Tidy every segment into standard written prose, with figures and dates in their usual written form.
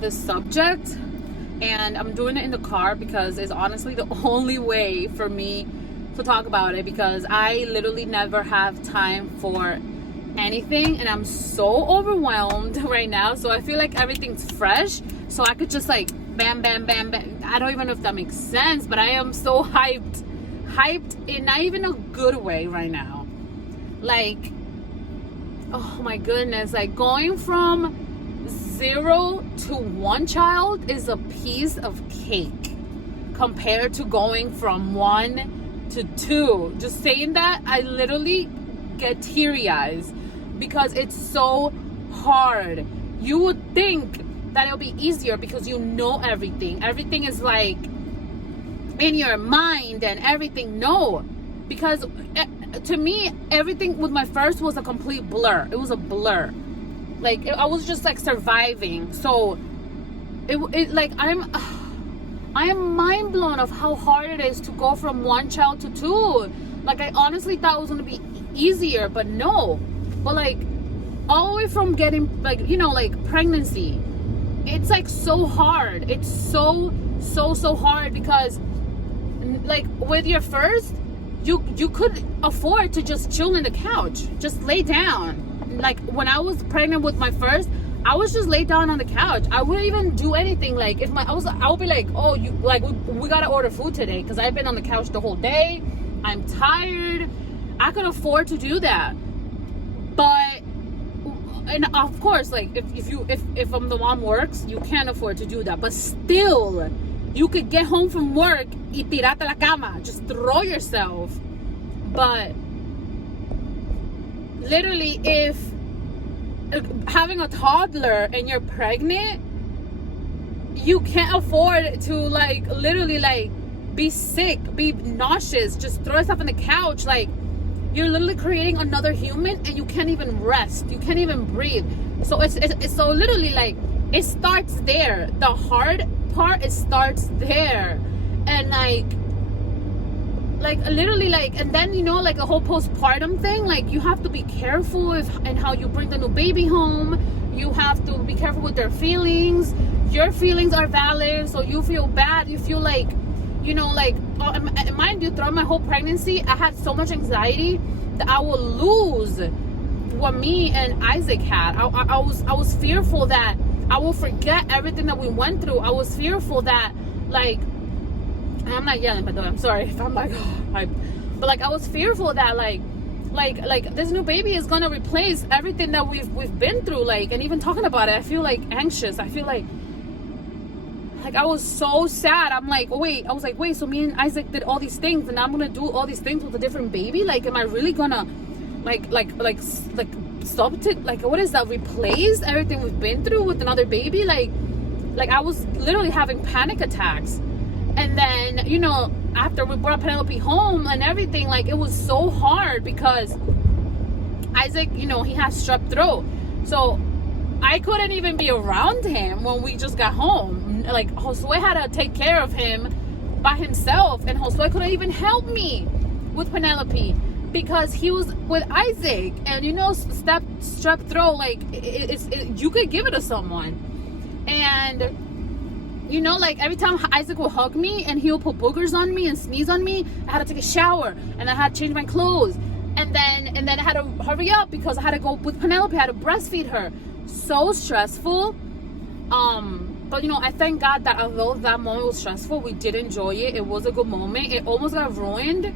this subject, and I'm doing it in the car because it's honestly the only way for me to talk about it, because I literally never have time for anything, and I'm so overwhelmed right now. So I feel like everything's fresh, so I could just like bam bam bam bam. I don't even know if that makes sense, but I am so hyped in not even a good way right now. Like, oh my goodness, like going from 0 to 1 child is a piece of cake compared to going from 1 to 2. Just saying that, I literally get teary eyes because it's so hard. You would think that it'll be easier because you know everything. Everything is like in your mind and everything. No, because to me, everything with my first was a complete blur. It was a blur. Like, I was just like surviving. So it like I am mind blown of how hard it is to go from 1 child to 2. Like, I honestly thought it was gonna be easier, but no. But like, all the way from getting, like, you know, like pregnancy, it's like so hard. It's so hard because like with your first, you could afford to just chill in the couch, just lay down. Like when I was pregnant with my first, I was just laid down on the couch. I wouldn't even do anything. Like if I would be like, oh, you like we gotta order food today because I've been on the couch the whole day. I'm tired. I could afford to do that. But and of course, like if the mom works, you can't afford to do that. But still, you could get home from work y tirate la cama, just throw yourself. But literally, if having a toddler and you're pregnant, you can't afford to like literally like be sick, be nauseous, just throw yourself on the couch. Like, you're literally creating another human and you can't even rest, you can't even breathe. So it's so literally like it starts there. The hard part, it starts there. And like literally, like, and then, you know, like a whole postpartum thing, like you have to be careful and how you bring the new baby home. You have to be careful with their feelings. Your feelings are valid, so you feel bad, you feel like, you know, like, mind you, throughout my whole pregnancy, I had so much anxiety that I will lose what me and Isaac had. I was fearful that I will forget everything that we went through. I was fearful that, like, I'm not yelling, by the way, I'm sorry if I'm like, but like, I was fearful that like this new baby is gonna replace everything that we've been through. Like, and even talking about it, I feel like anxious. I feel like I was so sad. I was like, wait, so me and Isaac did all these things, and I'm gonna do all these things with a different baby? Like, am I really gonna like stop to, like, what is that, replace everything we've been through with another baby? Like I was literally having panic attacks. And then, you know, after we brought Penelope home and everything, like, it was so hard because Isaac, you know, he has strep throat. So I couldn't even be around him when we just got home. Like, Josue had to take care of him by himself, and Josue couldn't even help me with Penelope because he was with Isaac. And, you know, strep throat, like, you could give it to someone. And, you know, like, every time Isaac will hug me and he will put boogers on me and sneeze on me, I had to take a shower and I had to change my clothes. And then I had to hurry up because I had to go with Penelope. I had to breastfeed her. So stressful. But, you know, I thank God that although that moment was stressful, we did enjoy it. It was a good moment. It almost got ruined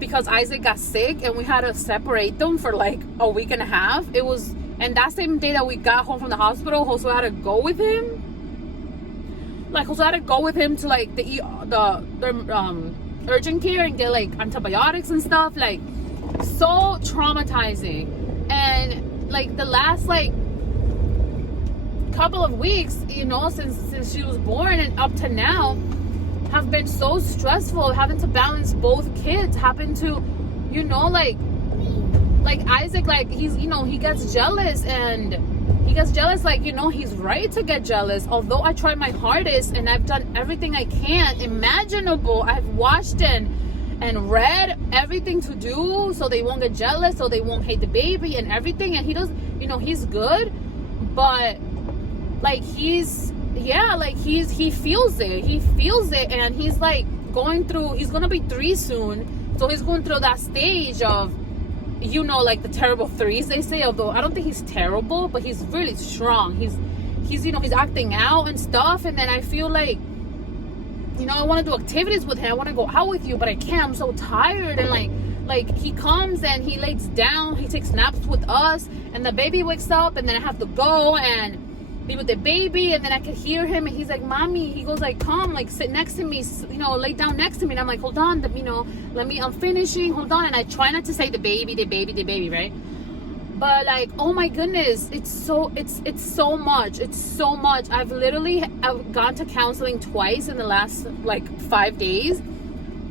because Isaac got sick and we had to separate them for like a week and a half. It was, and that same day that we got home from the hospital, Josue had to go with him. Like, Josue had to go with him to like the urgent care and get like antibiotics and stuff. Like, so traumatizing. And like the last like couple of weeks, you know, since she was born and up to now, have been so stressful, having to balance both kids, having to, you know, like Isaac, like, he's, you know, he gets jealous, like, you know, he's right to get jealous. Although I tried my hardest and I've done everything I can imaginable, I've watched and read everything to do so they won't get jealous, so they won't hate the baby and everything. And he does, you know, he's good, but like, he's yeah, like he feels it, and he's like he's gonna be 3 soon, so he's going through that stage of, you know, like the terrible 3s they say, although I don't think he's terrible, but he's really strong. He's you know, he's acting out and stuff, and then I feel like, you know, I want to do activities with him, I want to go out with you, but I can't, I'm so tired. And like he comes and he lays down, he takes naps with us, and the baby wakes up, and then I have to go and be with the baby, and then I could hear him, and he's like, mommy, he goes like, come, like sit next to me, you know, lay down next to me, and I'm like, hold on, you know, I'm finishing, hold on. And I try not to say the baby, right? But like, oh my goodness, it's so much. I've gone to counseling twice in the last like 5 days,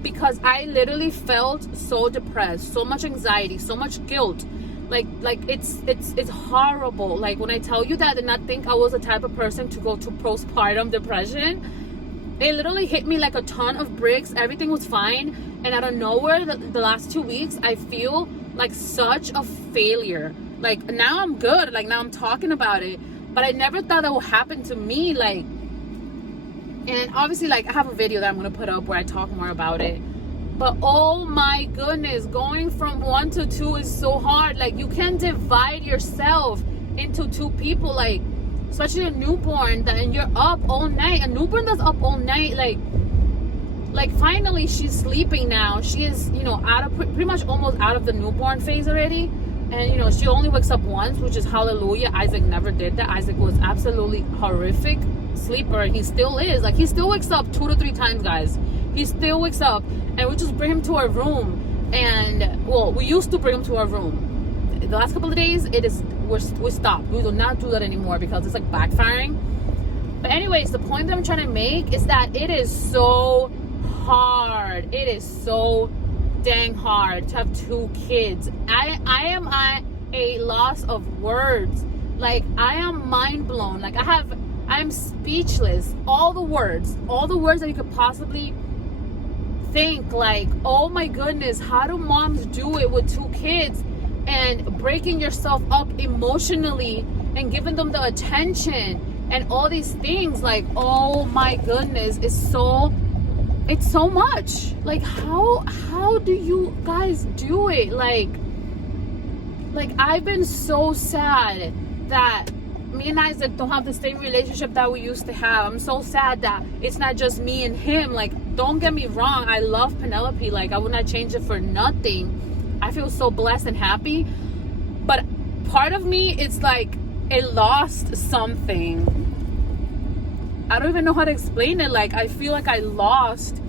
because I literally felt so depressed, so much anxiety, so much guilt. Like it's horrible. Like, when I tell you that I did not think I was the type of person to go to postpartum depression, it literally hit me like a ton of bricks. Everything was fine, and out of nowhere, the last 2 weeks, I feel like such a failure. Like, now I'm good, like now I'm talking about it, but I never thought that would happen to me. Like, and obviously, like, I have a video that I'm gonna put up where I talk more about it. But oh my goodness, going from 1 to 2 is so hard. Like, you can divide yourself into 2 people, like, especially a newborn, and you're up all night. A newborn that's up all night, like finally she's sleeping now. She is, you know, pretty much almost out of the newborn phase already. And, you know, she only wakes up once, which is hallelujah. Isaac never did that. Isaac was absolutely horrific sleeper, and he still is. Like, he still wakes up 2 to 3 times, guys. He still wakes up, and we just bring him to our room. And, well, we used to bring him to our room. The last couple of days, we stopped. We do not do that anymore because it's like backfiring. But anyways, the point that I'm trying to make is that it is so hard. It is so dang hard to have 2 kids. I am at a loss of words. Like, I am mind blown. Like, I'm speechless. All the words that you could possibly think. Like, oh my goodness, how do moms do it with 2 kids and breaking yourself up emotionally and giving them the attention and all these things? Like, oh my goodness, it's so much. Like, how do you guys do it? Like I've been so sad that me and Isaac don't have the same relationship that we used to have. I'm so sad that it's not just me and him. Like, don't get me wrong, I love Penelope. Like, I would not change it for nothing. I feel so blessed and happy. But part of me, it's like it lost something. I don't even know how to explain it. Like, I feel like I lost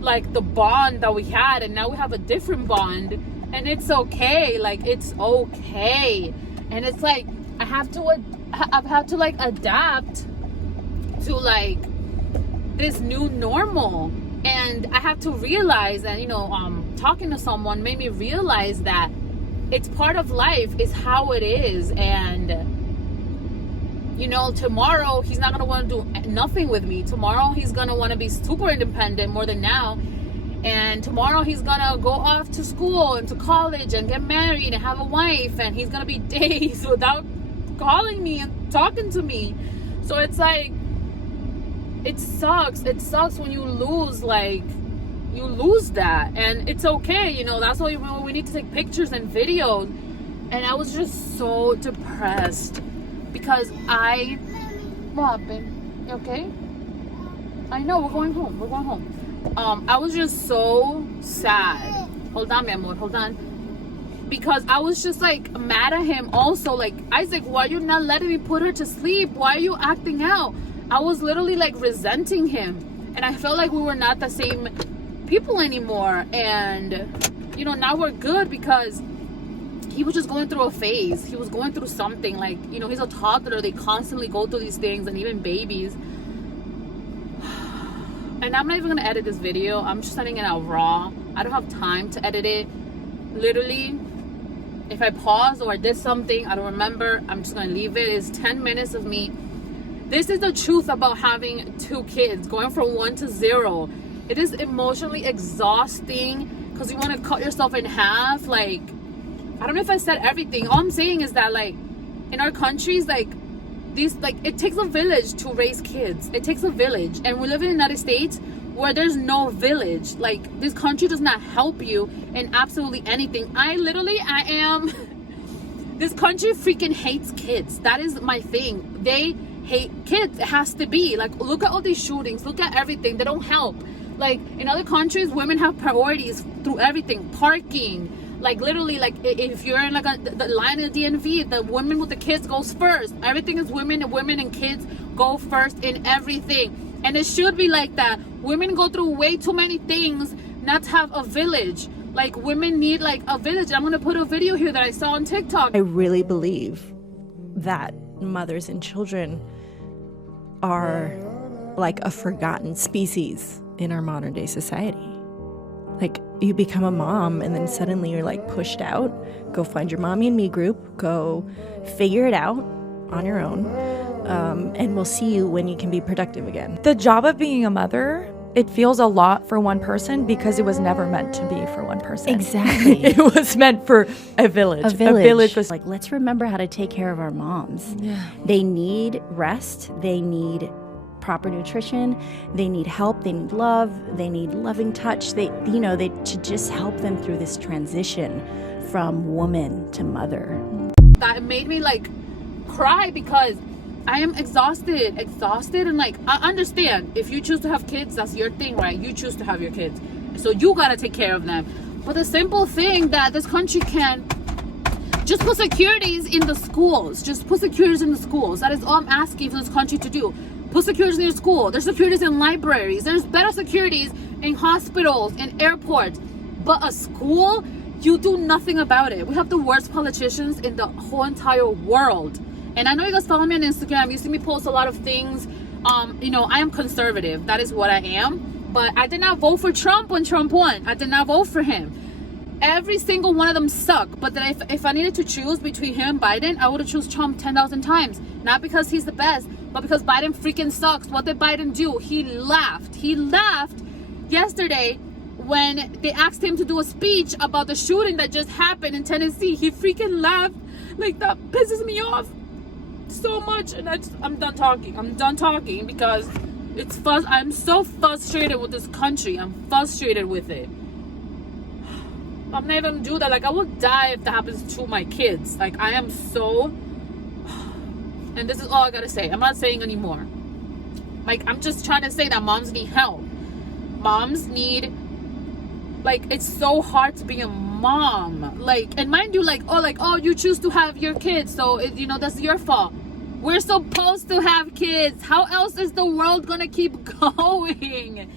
like the bond that we had, and now we have a different bond, and it's okay. Like, it's okay. And it's like I've had to like adapt to like this new normal. And I have to realize that, you know, talking to someone made me realize that it's part of life, is how it is. And, you know, tomorrow he's not going to want to do nothing with me. Tomorrow he's going to want to be super independent more than now. And tomorrow he's going to go off to school and to college and get married and have a wife. And he's going to be days without calling me and talking to me. So it's like, it sucks when you lose that. And it's okay, you know, that's why we need to take pictures and videos. And I was just so depressed because what happened? You okay? I know, we're going home. I was just so sad. Hold on, mi amor, hold on. Because I was just like mad at him also. Like, Isaac, why are you not letting me put her to sleep? Why are you acting out? I was literally like resenting him, and I felt like we were not the same people anymore. And, you know, now we're good because he was just going through a phase. He was going through something. Like, you know, he's a toddler. They constantly go through these things, and even babies. And I'm not even gonna edit this video. I'm just sending it out raw. I don't have time to edit it. Literally, if I pause or I did something, I don't remember, I'm just gonna leave it. It's 10 minutes of me. This is the truth about having 2 kids, going from 1 to 0. It is emotionally exhausting because you want to cut yourself in half. Like, I don't know if I said everything. All I'm saying is that, like, in our countries, like, these, like, it takes a village to raise kids. It takes a village, and we live in the United States where there's no village. Like, this country does not help you in absolutely anything. I am this country freaking hates kids. That is my thing. They hate kids. It has to be. Like, look at all these shootings, look at everything. They don't help. Like, in other countries, women have priorities through everything. Parking, like, literally, like, if you're in, like, the line in the DMV, the woman with the kids goes first. Everything is women and kids go first in everything. And it should be like that. Women go through way too many things not to have a village. Like, women need, like, a village. I'm gonna put a video here that I saw on TikTok. I really believe that mothers and children are like a forgotten species in our modern day society. Like, you become a mom and then suddenly you're like pushed out. Go find your mommy and me group. Go figure it out on your own. And we'll see you when you can be productive again. The job of being a mother, it feels a lot for one person because it was never meant to be for one person. Exactly. It was meant for a village. A village was like, let's remember how to take care of our moms. Yeah. They need rest. They need proper nutrition. They need help. They need love. They need loving touch. They to just help them through this transition from woman to mother. That made me, like, cry because I am exhausted, and, like, I understand if you choose to have kids, that's your thing, right? You choose to have your kids, so you gotta take care of them. But the simple thing that this country can just put securities in the schools. Just put securities in the schools. That is all I'm asking for this country to do. Put securities in your school. There's securities in libraries. There's better securities in hospitals, in airports. But a school, you do nothing about it. We have the worst politicians in the whole entire world. And I know you guys follow me on Instagram. You see me post a lot of things. I am conservative. That is what I am. But I did not vote for Trump when Trump won. I did not vote for him. Every single one of them suck. But then if I needed to choose between him and Biden, I would have chosen Trump 10,000 times. Not because he's the best, but because Biden freaking sucks. What did Biden do? He laughed. He laughed yesterday when they asked him to do a speech about the shooting that just happened in Tennessee. He freaking laughed. Like, that pisses me off so much. And I'm done talking. I'm done talking because I'm so frustrated with this country. I'm frustrated with it. I'm not even gonna do that. Like, I would die if that happens to my kids. Like, I am so... And this is all I gotta say. I'm not saying anymore. Like, I'm just trying to say that moms need help. Moms need... Like, it's so hard to be a mom. Like, and mind you, oh, you choose to have your kids, so, that's your fault. We're supposed to have kids. How else is the world gonna keep going?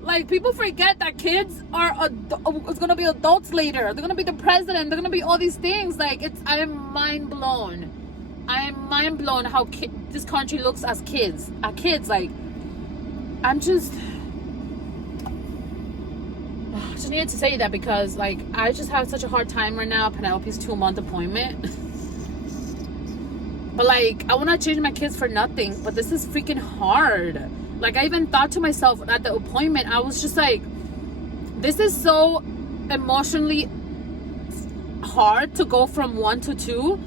Like, people forget that kids it's gonna be adults later. They're gonna be the president. They're gonna be all these things. Like, I am mind blown. I am mind blown how this country looks as kids. Like, I just needed to say that because, like, I just have such a hard time right now. Penelope's 2-month appointment. But, like, I want to change my kids for nothing. But this is freaking hard. Like, I even thought to myself at the appointment, I was just like, this is so emotionally hard to go from 1 to 2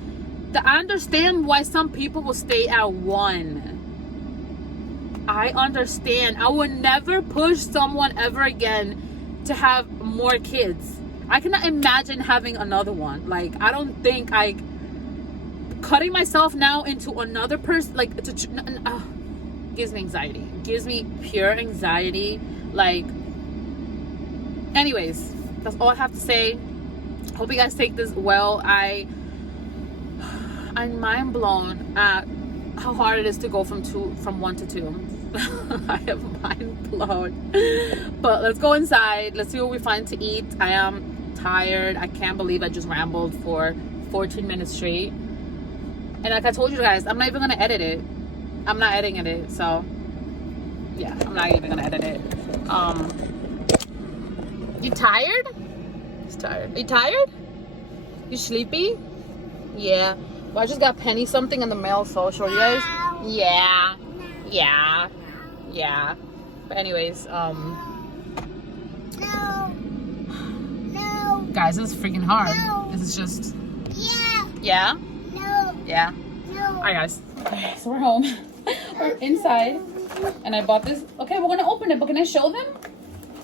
that I understand why some people will stay at 1. I understand. I would never push someone ever again to have more kids. I cannot imagine having another one. Like, I don't think cutting myself now into another person, like, gives me anxiety. Gives me pure anxiety. Like, anyways, that's all I have to say. Hope you guys take this well. I'm mind blown at how hard it is to go from 1 to 2. I am mind blown. But let's go inside. Let's see what we find to eat. I am tired. I can't believe I just rambled for 14 minutes straight. And like I told you guys, I'm not even gonna edit it. I'm not editing it, so yeah, I'm not even gonna edit it. You tired? He's tired. Are you tired? You sleepy? Yeah. Well, I just got Penny something in the mail, so I'll show you guys. Yeah. But anyways, No. guys, this is freaking hard. No. This is just... Yeah. Yeah? No. Yeah. No. Alright, guys. Okay, so we're home. We're inside. And I bought this. Okay, we're gonna open it, but can I show them?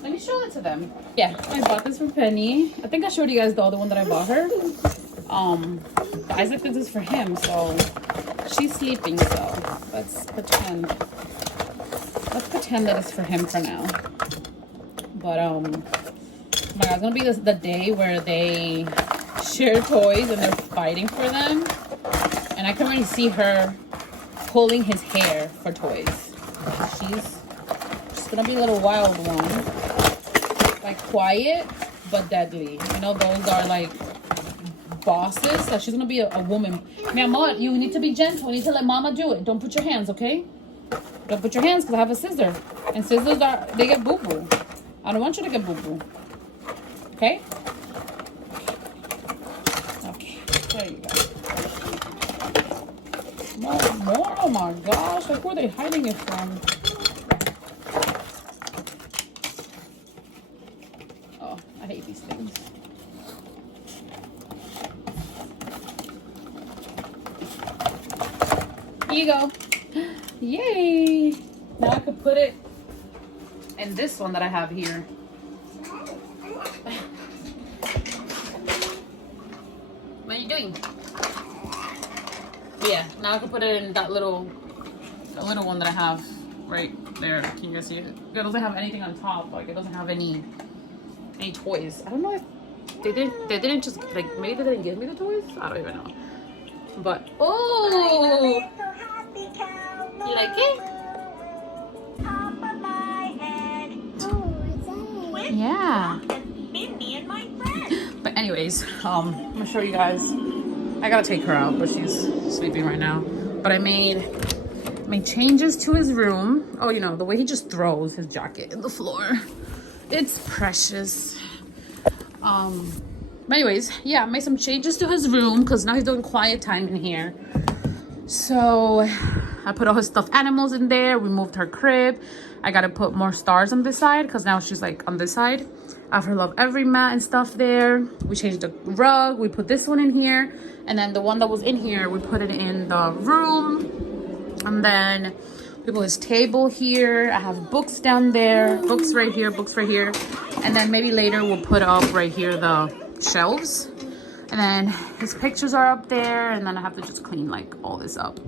Let me show it to them. Yeah, I bought this for Penny. I think I showed you guys the other one that I bought her. But Isaac thinks this is for him, so she's sleeping, so let's pretend. Let's pretend that it's for him for now. But oh my God, it's gonna be the day where they share toys and they're fighting for them. And I can already see her pulling his hair for toys. She's gonna be a little wild one. Like quiet, but deadly. You know, those are like bosses. So she's gonna be a woman. Mama, you need to be gentle. You need to let mama do it. Don't put your hands, okay? Don't put your hands because I have a scissor. And scissors they get boo-boo. I don't want you to get boo-boo. Okay? Okay. There you go. More? Oh my gosh. Like, where are they hiding it from? Oh, I hate these things. Here you go. Yay! Now I could put it in this one that I have here. What are you doing? Yeah, now I can put it in that little one that I have right there. Can you guys see it? It doesn't have anything on top. Like, it doesn't have any toys. I don't know if they didn't just, like, maybe they didn't give me the toys. I don't even know. But oh, you like it? Yeah. But anyways, I'm gonna show you guys. I gotta take her out, but she's sleeping right now. But I made changes to his room. Oh, you know, the way he just throws his jacket in the floor. It's precious. But anyways, yeah, I made some changes to his room because now he's doing quiet time in here. So I put all his stuffed animals in there. We moved her crib. I gotta put more stars on this side because now she's like on this side. I have her Love Every mat and stuff there. We changed the rug. We put this one in here. And then the one that was in here, we put it in the room. And then we put his table here. I have books down there. Books right here, books right here. And then maybe later we'll put up right here the shelves. And then his pictures are up there. And then I have to just clean like all this up.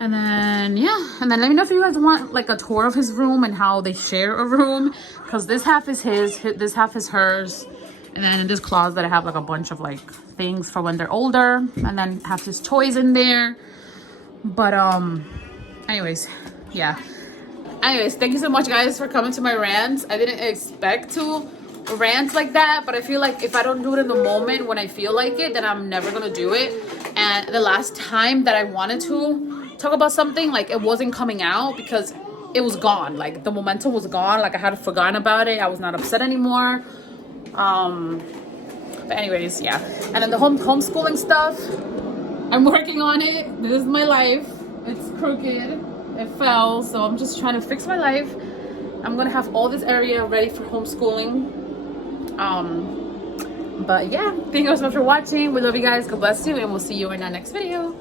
And then, yeah. And then let me know if you guys want like a tour of his room and how they share a room. Because this half is his, this half is hers. And then in this closet, I have like a bunch of like things for when they're older. And then have his toys in there. But, anyways, yeah. Anyways, thank you so much, guys, for coming to my rants. I didn't expect to rant like that. But I feel like if I don't do it in the moment when I feel like it, then I'm never going to do it. And the last time that I wanted to talk about something, like, it wasn't coming out because it was gone. Like, the momentum was gone. Like, I had forgotten about it. I was not upset anymore. But anyways, yeah. And then the homeschooling stuff, I'm working on it. This is my life. It's crooked. It fell. So I'm just trying to fix my life. I'm gonna have all this area ready for homeschooling. But yeah, thank you so much for watching. We love you guys. God bless you, and we'll see you in our next video.